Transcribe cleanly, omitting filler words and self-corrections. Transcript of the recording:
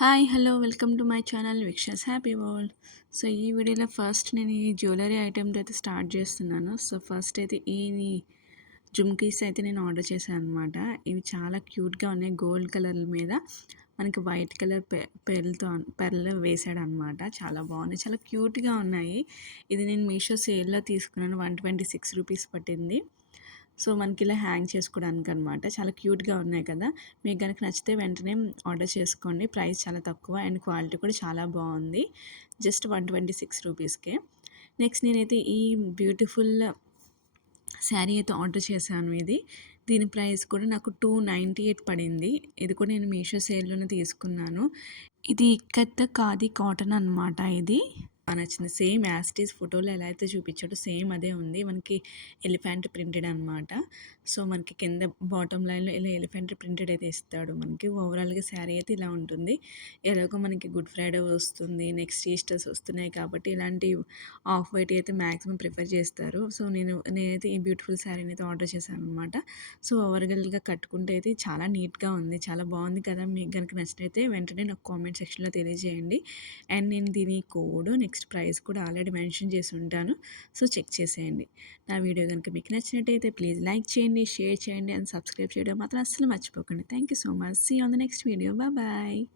Hi hello welcome to my channel విక్షస్ happy world. So ఈ వీడియోలో ఫస్ట్ నేను ఈ జ్యువెలరీ ఐటెంతో అయితే స్టార్ట్ చేస్తున్నాను. సో ఫస్ట్ అయితే ఈ జుమ్కీస్ అయితే నేను ఆర్డర్ చేశాను అనమాట. ఇవి చాలా క్యూట్గా ఉన్నాయి. గోల్డ్ కలర్ మీద మనకి వైట్ కలర్ పెర్ల్ వేసాడు అనమాట. చాలా బాగున్నాయి, చాలా క్యూట్గా ఉన్నాయి. ఇది నేను మీషో సేల్లో తీసుకున్నాను. 126 రూపీస్ పట్టింది. సో మనకి ఇలా హ్యాంగ్ చేసుకోవడానికి అనమాట. చాలా క్యూట్గా ఉన్నాయి కదా. మీకు కనుక నచ్చితే వెంటనే ఆర్డర్ చేసుకోండి. ప్రైస్ చాలా తక్కువ అండ్ క్వాలిటీ కూడా చాలా బాగుంది. జస్ట్ 126 రూపీస్కే. నెక్స్ట్ నేనైతే ఈ బ్యూటిఫుల్ శారీ అయితే ఆర్డర్ చేశాను. దీని ప్రైస్ కూడా నాకు 298 పడింది. ఇది కూడా నేను మీషో సేల్లోనే తీసుకున్నాను. ఇది ఇక్కత్ ఖాదీ కాటన్ అనమాట. ఇది నచ్చింది. సేమ్ యాజ్ ఇట్ ఈజ్ ఫోటోలో ఎలా అయితే చూపించాడో సేమ్ అదే ఉంది. మనకి ఎలిఫెంట్ ప్రింటెడ్ అనమాట. సో మనకి కింద బాటమ్ లైన్లో ఇలా ఎలిఫెంట్ ప్రింటెడ్ అయితే ఇస్తాడు. మనకి ఓవరాల్గా శారీ అయితే ఇలా ఉంటుంది. ఎలాగో మనకి గుడ్ ఫ్రైడే వస్తుంది, నెక్స్ట్ ఈస్టర్స్ వస్తున్నాయి కాబట్టి ఇలాంటి ఆఫ్ వైట్ అయితే మ్యాక్సిమం ప్రిఫర్ చేస్తారు. సో నేనైతే ఈ బ్యూటిఫుల్ శారీని అయితే ఆర్డర్ చేశాను అనమాట. సో ఓవర్గా కట్టుకుంటే అయితే చాలా నీట్గా ఉంది, చాలా బాగుంది కదా. మీకు కనుక నచ్చినైతే వెంటనే నాకు కామెంట్ సెక్షన్లో తెలియజేయండి. అండ్ నేను దీని కోడ్ నెక్స్ట్ ప్రైస్ కూడా ఆల్రెడీ మెన్షన్ చేసి ఉంటాను. సో చెక్ చేసేయండి. నా వీడియో కనుక మీకు నచ్చినట్టయితే ప్లీజ్ లైక్ చేయండి, షేర్ చేయండి అండ్ సబ్స్క్రైబ్ చేయడం మాత్రం అస్సలు మర్చిపోకండి. Thank you so much. See on the next video. Bye.